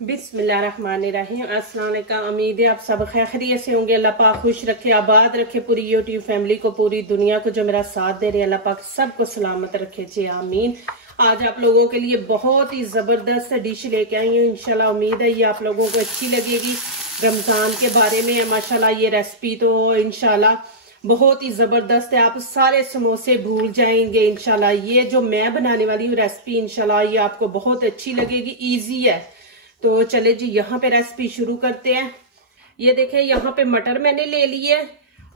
बिस्मिल्लाहिर्रहमानिर्रहीम। अस्सलाम वालेकुम। उम्मीद है आप सब खैरियत से होंगे। अल्लाह पाक खुश रखे, आबाद रखे पूरी यूट्यूब फैमिली को, पूरी दुनिया को जो मेरा साथ दे रहे हैं, अल्लाह पाक सबको सलामत रखे जी, आमीन। आज आप लोगों के लिए बहुत ही जबरदस्त डिश लेके आई हूँ। इंशाल्लाह उम्मीद है ये आप लोगों को अच्छी लगेगी। रमजान के बारे में है माशाल्लाह, ये रेसिपी तो इंशाल्लाह बहुत ही जबरदस्त है। आप सारे समोसे भूल जाएंगे इंशाल्लाह। ये जो मैं बनाने वाली हूँ रेसिपी, इंशाल्लाह ये आपको बहुत अच्छी लगेगी, इजी है। तो चले जी यहाँ पे रेसिपी शुरू करते हैं। ये देखें, यहाँ पे मटर मैंने ले लिए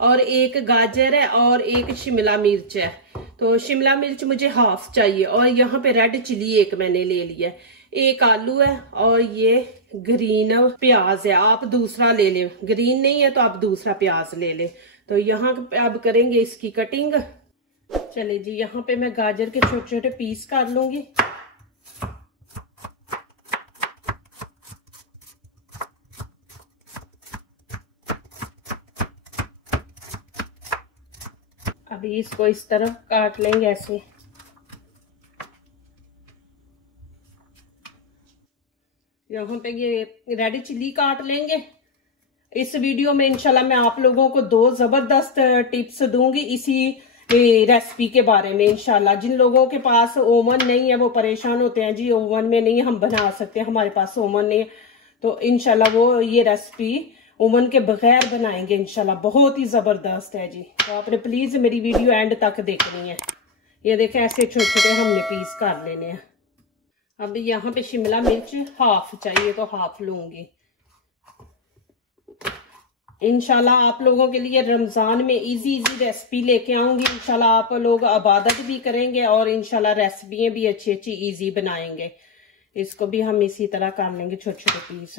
और एक गाजर है और एक शिमला मिर्च है। तो शिमला मिर्च मुझे हाफ चाहिए और यहाँ पे रेड चिली एक मैंने ले लिया। एक आलू है और ये ग्रीन प्याज है। आप दूसरा ले लें, ग्रीन नहीं है तो आप दूसरा प्याज ले लें। तो यहाँ पे अब करेंगे इसकी कटिंग। चले जी यहाँ पे मैं गाजर के छोटे छोटे पीस कर लूंगी। अभी इसको इस तरह काट लेंगे ऐसे। यहाँ पे ये रेड चिली काट लेंगे। इस वीडियो में इंशाल्लाह मैं आप लोगों को 2 जबरदस्त टिप्स दूंगी इसी रेसिपी के बारे में इंशाल्लाह। जिन लोगों के पास ओवन नहीं है वो परेशान होते हैं, जी ओवन में नहीं हम बना सकते, हमारे पास ओवन नहीं है, तो इंशाल्लाह वो ये रेसिपी ओवन के बगैर बनाएंगे इंशाल्लाह। बहुत ही जबरदस्त है जी। तो आपने प्लीज मेरी वीडियो एंड तक देखनी है। ये देखें ऐसे छोटे छोटे हमने पीस कर लेने हैं। अब यहाँ पे शिमला मिर्च हाफ चाहिए तो हाफ लूंगी। इंशाल्लाह आप लोगों के लिए रमजान में इजी रेसिपी लेके आऊंगी। इंशाल्लाह आप लोग इबादत भी करेंगे और इंशाल्लाह रेसिपियां भी अच्छी अच्छी इजी बनाएंगे। इसको भी हम इसी तरह कर लेंगे छोटे छोटे पीस।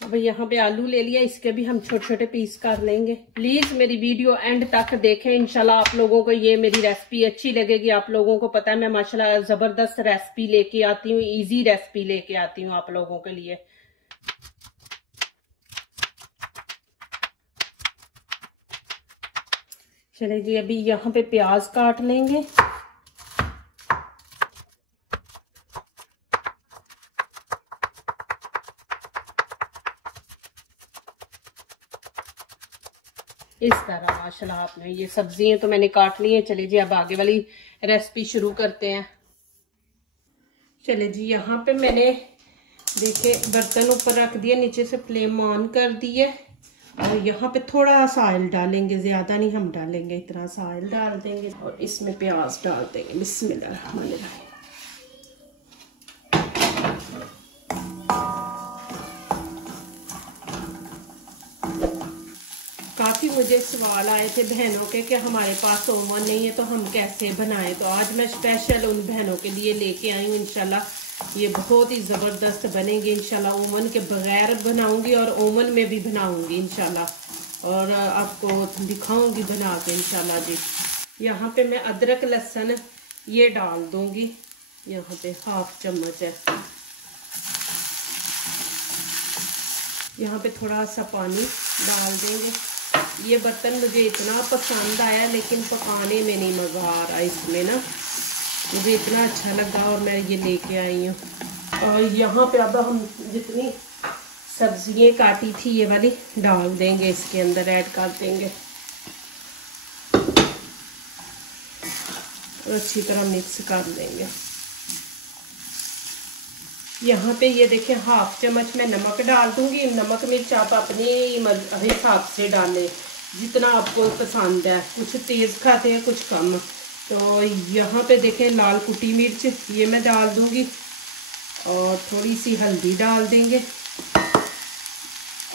अब यहाँ पे आलू ले लिया, इसके भी हम छोटे छोटे पीस कर लेंगे। प्लीज मेरी वीडियो एंड तक देखें, इंशाल्लाह आप लोगों को ये मेरी रेसिपी अच्छी लगेगी। आप लोगों को पता है मैं माशाल्लाह जबरदस्त रेसिपी लेके आती हूँ, इजी रेसिपी लेके आती हूँ आप लोगों के लिए। चलिए जी अभी यहाँ पे प्याज काट लेंगे। इस तरह माशाल्लाह आपने ये सब्जियां तो मैंने काट ली हैं। चलिए जी अब आगे वाली रेसिपी शुरू करते हैं। चलिए जी यहाँ पे मैंने देखिए बर्तन ऊपर रख दिया, नीचे से फ्लेम ऑन कर दी है और यहाँ पे थोड़ा सा ऑयल डालेंगे, ज्यादा नहीं हम डालेंगे, इतना सा ऑयल डाल देंगे और इसमें प्याज डाल देंगे। बिस्मिल्लाहिर्रहमानिर्रहीम। काफ़ी मुझे सवाल आए थे बहनों के कि हमारे पास ओवन नहीं है तो हम कैसे बनाएं। तो आज मैं स्पेशल उन बहनों के लिए लेके आई हूँ। इंशाल्लाह ये बहुत ही ज़बरदस्त बनेंगे इंशाल्लाह। ओवन के बगैर बनाऊंगी और ओवन में भी बनाऊंगी इंशाल्लाह और आपको दिखाऊंगी बना के इंशाल्लाह जी। यहाँ पे मैं अदरक लहसुन ये डाल दूंगी, यहाँ पे हाफ चम्मच है। यहाँ पे थोड़ा सा पानी डाल देंगे। ये बर्तन मुझे इतना पसंद आया लेकिन पकाने में नहीं मज़ा आ रहा इसमें ना, मुझे इतना अच्छा लगा और मैं ये लेके आई हूँ। और यहाँ पे अब हम जितनी सब्जियाँ काटी थी ये वाली डाल देंगे, इसके अंदर ऐड कर देंगे और अच्छी तरह मिक्स कर देंगे। यहाँ पे ये देखिए हाफ चम्मच मैं नमक डाल दूंगी। नमक मिर्च आप अपने हिसाब से डालें जितना आपको पसंद है, कुछ तेज़ खाते हैं कुछ कम। तो यहाँ पे देखें लाल कुटी मिर्च ये मैं डाल दूंगी और थोड़ी सी हल्दी डाल देंगे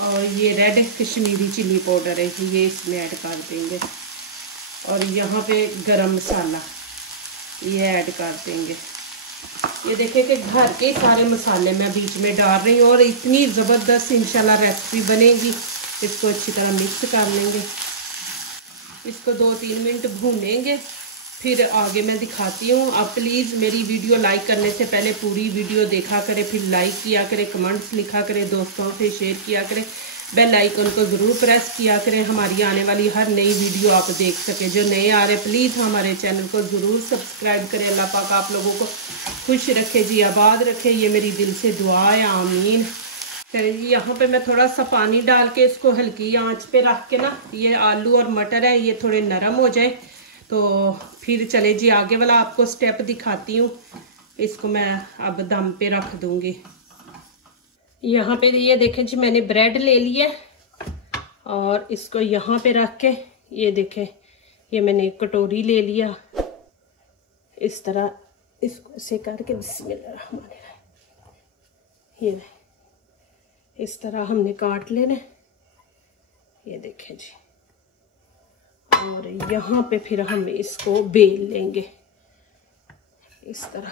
और ये रेड कश्मीरी चिली पाउडर है ये इसमें ऐड कर देंगे और यहाँ पे गरम मसाला ये ऐड कर देंगे। ये देखें कि घर के सारे मसाले मैं बीच में डाल रही हूँ और इतनी ज़बरदस्त इंशाल्लाह रेसिपी बनेगी। इसको अच्छी तरह मिक्स कर लेंगे, इसको 2-3 मिनट भूनेंगे, फिर आगे मैं दिखाती हूँ। आप प्लीज़ मेरी वीडियो लाइक करने से पहले पूरी वीडियो देखा करें, फिर लाइक किया करें, कमेंट्स लिखा करें, दोस्तों से शेयर किया करें। बेल आइकन को ज़रूर प्रेस किया करें, हमारी आने वाली हर नई वीडियो आप देख सकें। जो नए आ रहे प्लीज़ हमारे चैनल को ज़रूर सब्सक्राइब करें। अल्लाह पाक आप लोगों को खुश रखे जी, आबाद रखे, ये मेरी दिल से दुआ है, आमीन। चलिए जी, यहाँ पे मैं थोड़ा सा पानी डाल के इसको हल्की आंच पे रख के ना, ये आलू और मटर है ये थोड़े नरम हो जाए तो फिर चले जी आगे वाला आपको स्टेप दिखाती हूँ। इसको मैं अब दम पे रख दूंगी। यहाँ पे ये देखें जी, मैंने ब्रेड ले लिया और इसको यहाँ पे रख के ये देखें, ये मैंने एक कटोरी ले लिया। इस तरह इसको ऐसे करके बिस्मिल्लाहिर्रहमानिर्रहीम, ये इस तरह हमने काट लेना, ये देखें जी। और यहाँ पे फिर हम इसको बेल लेंगे इस तरह।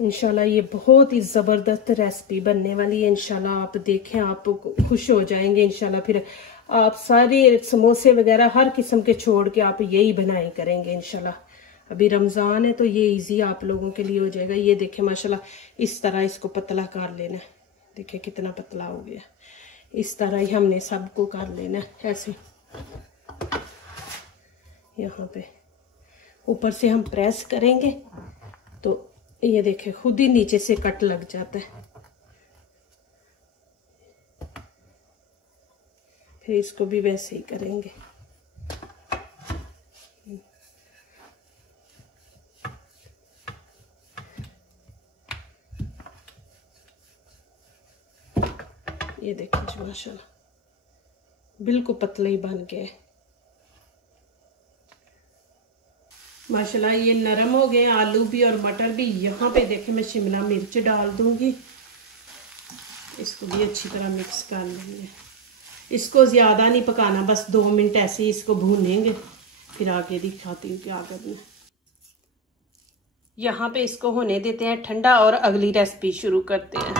इंशाल्लाह ये बहुत ही ज़बरदस्त रेसिपी बनने वाली है। इंशाल्लाह आप देखें, आप खुश हो जाएंगे। इंशाल्लाह फिर आप सारे समोसे वगैरह हर किस्म के छोड़ के आप यही बनाए करेंगे इंशाल्लाह। अभी रमज़ान है तो ये इजी आप लोगों के लिए हो जाएगा। ये देखें माशाल्लाह, इस तरह इसको पतला कर लेना है। देखिए कितना पतला हो गया। इस तरह ही हमने सबको कर लेना है ऐसे। यहाँ पे ऊपर से हम प्रेस करेंगे तो ये देखें खुद ही नीचे से कट लग जाता है। फिर इसको भी वैसे ही करेंगे। ये देखिए जी माशाल्लाह बिल्कुल पतले ही बन गए माशाल्लाह। ये नरम हो गए आलू भी और मटर भी। यहाँ पे देखें मैं शिमला मिर्च डाल दूंगी, इसको भी अच्छी तरह मिक्स कर लेंगे। इसको ज़्यादा नहीं पकाना, बस 2 मिनट ऐसे ही इसको भूनेंगे, फिर आगे दिखाती हूँ क्या करना। यहाँ पे इसको होने देते हैं ठंडा और अगली रेसिपी शुरू करते हैं।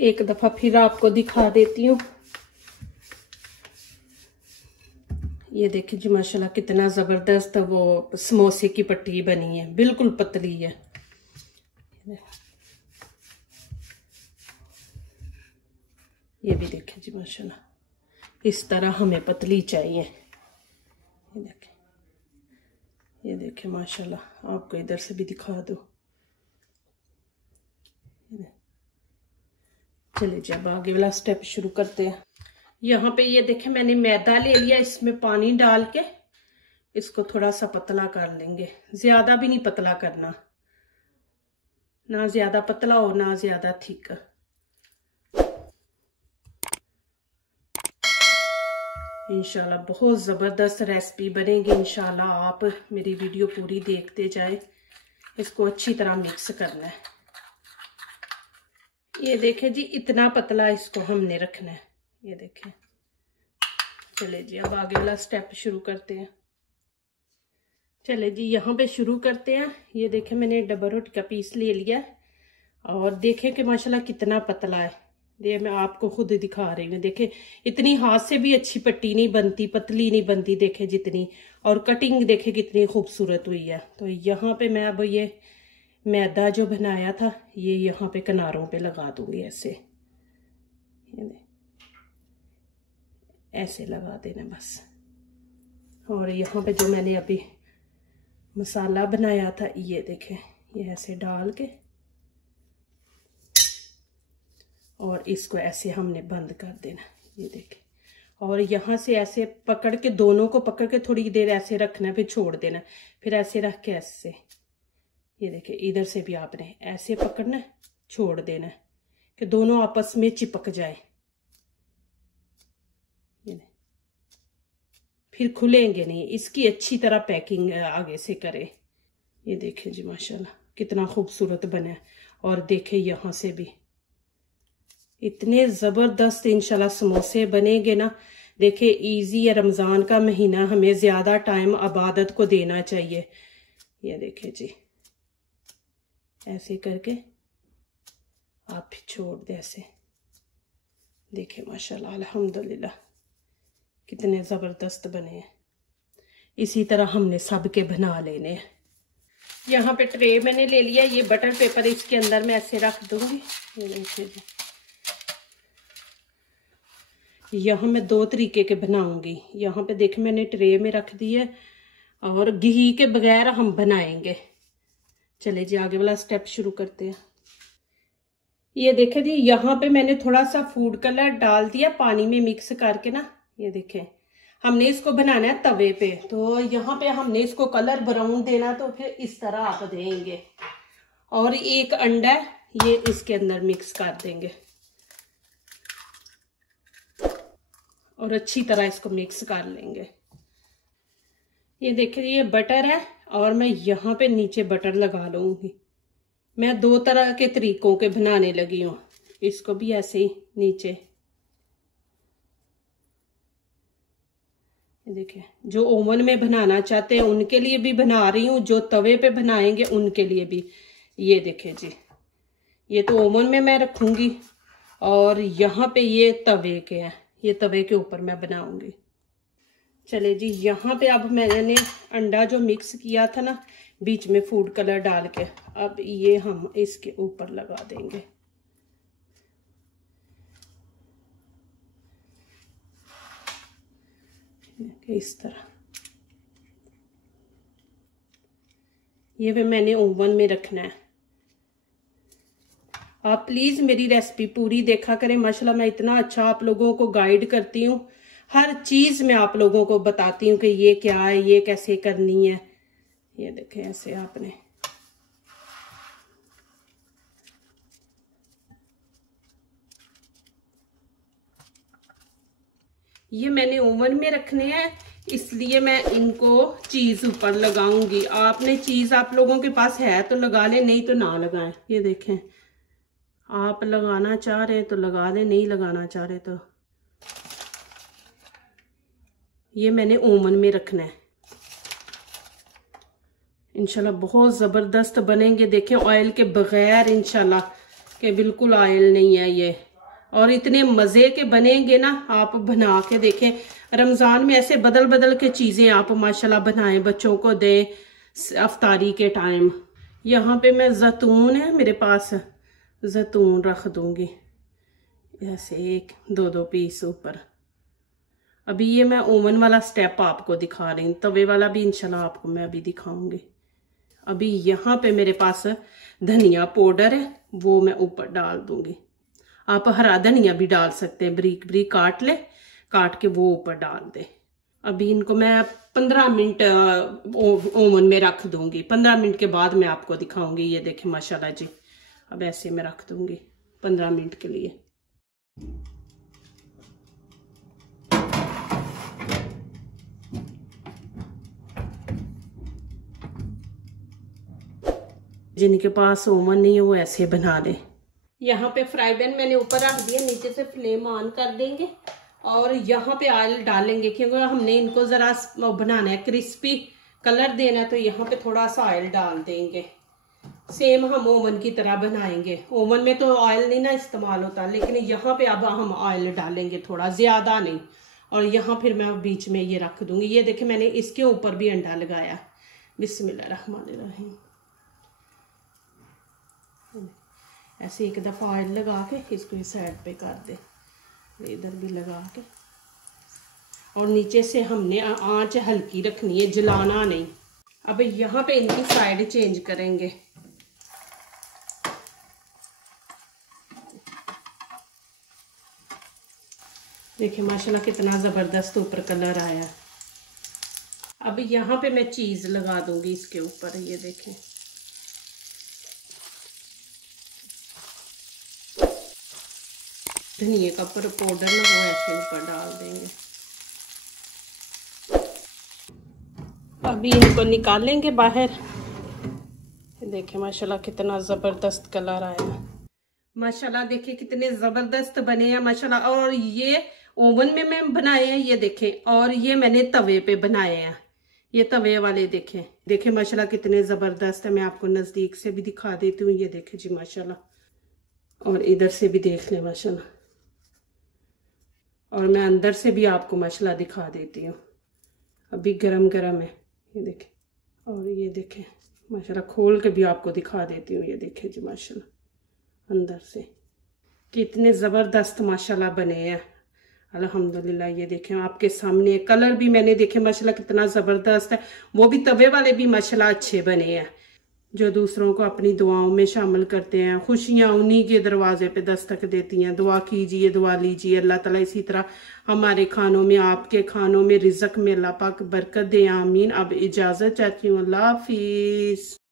एक दफ़ा फिर आपको दिखा देती हूँ। ये देखिए जी माशाल्लाह कितना ज़बरदस्त वो समोसे की पट्टी बनी है, बिल्कुल पतली है। ये भी देखें जी माशाल्लाह, इस तरह हमें पतली चाहिए। ये देखें माशाल्लाह, आपको इधर से भी दिखा दो। चलिए जी अब आगे वाला स्टेप शुरू करते हैं। यहाँ पे ये देखें मैंने मैदा ले लिया, इसमें पानी डाल के इसको थोड़ा सा पतला कर लेंगे। ज्यादा भी नहीं पतला करना, ना ज्यादा पतला हो ना ज्यादा थिक। इंशाल्लाह बहुत ज़बरदस्त रेसिपी बनेगी। इंशाल्लाह आप मेरी वीडियो पूरी देखते जाए। इसको अच्छी तरह मिक्स करना है। ये देखें जी इतना पतला इसको हमने रखना है। ये देखें। चले जी अब आगे वाला स्टेप शुरू करते हैं। चले जी यहाँ पे शुरू करते हैं। ये देखें मैंने डबल रोटी का पीस ले लिया और देखें कि माशाल्लाह कितना पतला है। ये मैं आपको खुद दिखा रही हूँ। देखें इतनी हाथ से भी अच्छी पट्टी नहीं बनती, पतली नहीं बनती देखें जितनी, और कटिंग देखें कितनी खूबसूरत हुई है। तो यहाँ पे मैं अब ये मैदा जो बनाया था ये यहाँ पे किनारों पे लगा दूंगी ऐसे। ऐसे लगा देना बस। और यहाँ पे जो मैंने अभी मसाला बनाया था ये देखें, ये ऐसे डाल के और इसको ऐसे हमने बंद कर देना। ये देखें, और यहाँ से ऐसे पकड़ के, दोनों को पकड़ के थोड़ी देर ऐसे रखना, फिर छोड़ देना, फिर ऐसे रख के ऐसे। ये देखिए इधर से भी आपने ऐसे पकड़ना, छोड़ देना कि दोनों आपस में चिपक जाए। ये फिर खुलेंगे नहीं, इसकी अच्छी तरह पैकिंग आगे से करें। ये देखें जी माशाल्लाह कितना खूबसूरत बना है। और देखें यहाँ से भी इतने ज़बरदस्त इंशाल्लाह समोसे बनेंगे ना। देखें इजी है, रमज़ान का महीना, हमें ज़्यादा टाइम इबादत को देना चाहिए। ये देखें जी ऐसे करके आप छोड़ दे ऐसे। देखें माशाल्लाह अल्हम्दुलिल्लाह कितने ज़बरदस्त बने हैं। इसी तरह हमने सब के बना लेने हैं। यहाँ पे ट्रे मैंने ले लिया, ये बटर पेपर इसके अंदर मैं ऐसे रख दूंगी। ये देखिए जी यहाँ मैं 2 तरीके के बनाऊंगी। यहाँ पे देख मैंने ट्रे में रख दी है और घी के बगैर हम बनाएंगे। चले जी आगे वाला स्टेप शुरू करते हैं। ये देखे जी, यहाँ पे मैंने थोड़ा सा फूड कलर डाल दिया पानी में मिक्स करके ना। ये देखें, हमने इसको बनाना है तवे पे, तो यहाँ पे हमने इसको कलर ब्राउन देना, तो फिर इस तरह आप देंगे। और एक अंडा ये इसके अंदर मिक्स कर देंगे और अच्छी तरह इसको मिक्स कर लेंगे। ये देखिए ये बटर है और मैं यहाँ पे नीचे बटर लगा लूंगी। मैं 2 तरह के तरीकों के बनाने लगी हूँ। इसको भी ऐसे ही नीचे, ये देखिए, जो ओवन में बनाना चाहते हैं उनके लिए भी बना रही हूँ, जो तवे पे बनाएंगे उनके लिए भी। ये देखिए जी, ये तो ओवन में मैं रखूंगी और यहाँ पे ये तवे के हैं, ये तवे के ऊपर मैं बनाऊंगी। चले जी, यहाँ पे अब मैंने अंडा जो मिक्स किया था ना बीच में फूड कलर डाल के, अब ये हम इसके ऊपर लगा देंगे। इस तरह ये भी मैंने ओवन में रखना है। आप प्लीज मेरी रेसिपी पूरी देखा करें। माशाल्लाह मैं इतना अच्छा आप लोगों को गाइड करती हूँ, हर चीज मैं आप लोगों को बताती हूँ कि ये क्या है, ये कैसे करनी है। ये देखें ऐसे आपने, ये मैंने ओवन में रखने हैं इसलिए मैं इनको चीज ऊपर लगाऊंगी। आपने चीज आप लोगों के पास है तो लगा ले, नहीं तो ना लगाएं। ये देखें, आप लगाना चाह रहे हैं तो लगा लें, नहीं लगाना चाह रहे तो। ये मैंने ओवन में रखना है। इंशाल्लाह बहुत ज़बरदस्त बनेंगे। देखें ऑयल के बगैर, इंशाल्लाह के बिल्कुल ऑयल नहीं है ये, और इतने मज़े के बनेंगे ना। आप बना के देखें, रमज़ान में ऐसे बदल बदल के चीज़ें आप माशाल्लाह बनाएं, बच्चों को दें अफ्तारी के टाइम। यहाँ पे मैं जैतून है मेरे पास, जैतून रख दूंगी ऐसे 1-2 पीस ऊपर। अभी ये मैं ओवन वाला स्टेप आपको दिखा रही हूँ, तवे वाला भी इंशाल्लाह आपको मैं अभी दिखाऊंगी। अभी यहाँ पे मेरे पास धनिया पाउडर है, वो मैं ऊपर डाल दूंगी। आप हरा धनिया भी डाल सकते हैं, बारीक बारीक काट ले, काट के वो ऊपर डाल दे। अभी इनको मैं 15 मिनट ओवन में रख दूंगी। 15 मिनट के बाद मैं आपको दिखाऊंगी। ये देखें माशाल्लाह जी, अब ऐसे मैं रख दूंगी 15 मिनट के लिए। जिनके पास ओवन नहीं है वो ऐसे बना दे। यहाँ पे फ्राई पैन मैंने ऊपर रख दिया, नीचे से फ्लेम ऑन कर देंगे और यहाँ पे ऑयल डालेंगे, क्योंकि हमने इनको जरा बनाना है, क्रिस्पी कलर देना है, तो यहाँ पे थोड़ा सा ऑयल डाल देंगे। सेम हम ओवन की तरह बनाएंगे। ओवन में तो ऑयल नहीं ना इस्तेमाल होता, लेकिन यहाँ पे अब हम ऑयल डालेंगे, थोड़ा ज्यादा नहीं। और यहाँ फिर मैं बीच में ये रख दूंगी। ये देखे मैंने इसके ऊपर भी अंडा लगाया। बिस्मिल्लाहिर्रहमानिर्रहीम। ऐसे एक दफा ऑयल लगा के इसको इस साइड पे कर दे, इधर भी लगा के, और नीचे से हमने आंच हल्की रखनी है, जलाना नहीं। अब यहाँ पे इनकी साइड चेंज करेंगे। देखिए माशाल्लाह कितना जबरदस्त ऊपर कलर आया। अब यहाँ पे मैं चीज लगा दूंगी इसके ऊपर। ये देखें, धनिया का पाउडर ना हो ऐसे ऊपर डाल देंगे। अभी इनको निकालेंगे बाहर। देखिए माशाल्लाह कितना जबरदस्त कलर आया। माशाल्लाह देखिए कितने जबरदस्त बने हैं माशाल्लाह। और ये ओवन में मैं बनाए हैं, ये देखें, और ये मैंने तवे पे बनाए हैं, ये तवे वाले देखें। देखें माशाल्लाह कितने जबरदस्त है। मैं आपको नजदीक से भी दिखा देती हूँ। ये देखें जी माशाल्लाह, और इधर से भी देख लें माशाल्लाह, और मैं अंदर से भी आपको माशाल्लाह दिखा देती हूँ। अभी गरम गरम है, ये देखें। और ये देखें माशाल्लाह, खोल के भी आपको दिखा देती हूँ। ये देखें जी माशाल्लाह अंदर से कितने ज़बरदस्त माशाल्लाह बने हैं। अल्हम्दुलिल्लाह। ये देखें आपके सामने, कलर भी मैंने देखे माशाल्लाह कितना ज़बरदस्त है, वो भी तवे वाले भी माशाल्लाह अच्छे बने हैं। जो दूसरों को अपनी दुआओं में शामिल करते हैं, खुशियां उन्हीं के दरवाजे पे दस्तक देती हैं। दुआ कीजिए, दुआ लीजिए, अल्लाह ताला इसी तरह हमारे खानों में, आपके खानों में, रिज़्क में अल्लाह पाक बरकत दे, आमीन। अब इजाज़त चाहती हूँ, अल्लाह हाफिज़।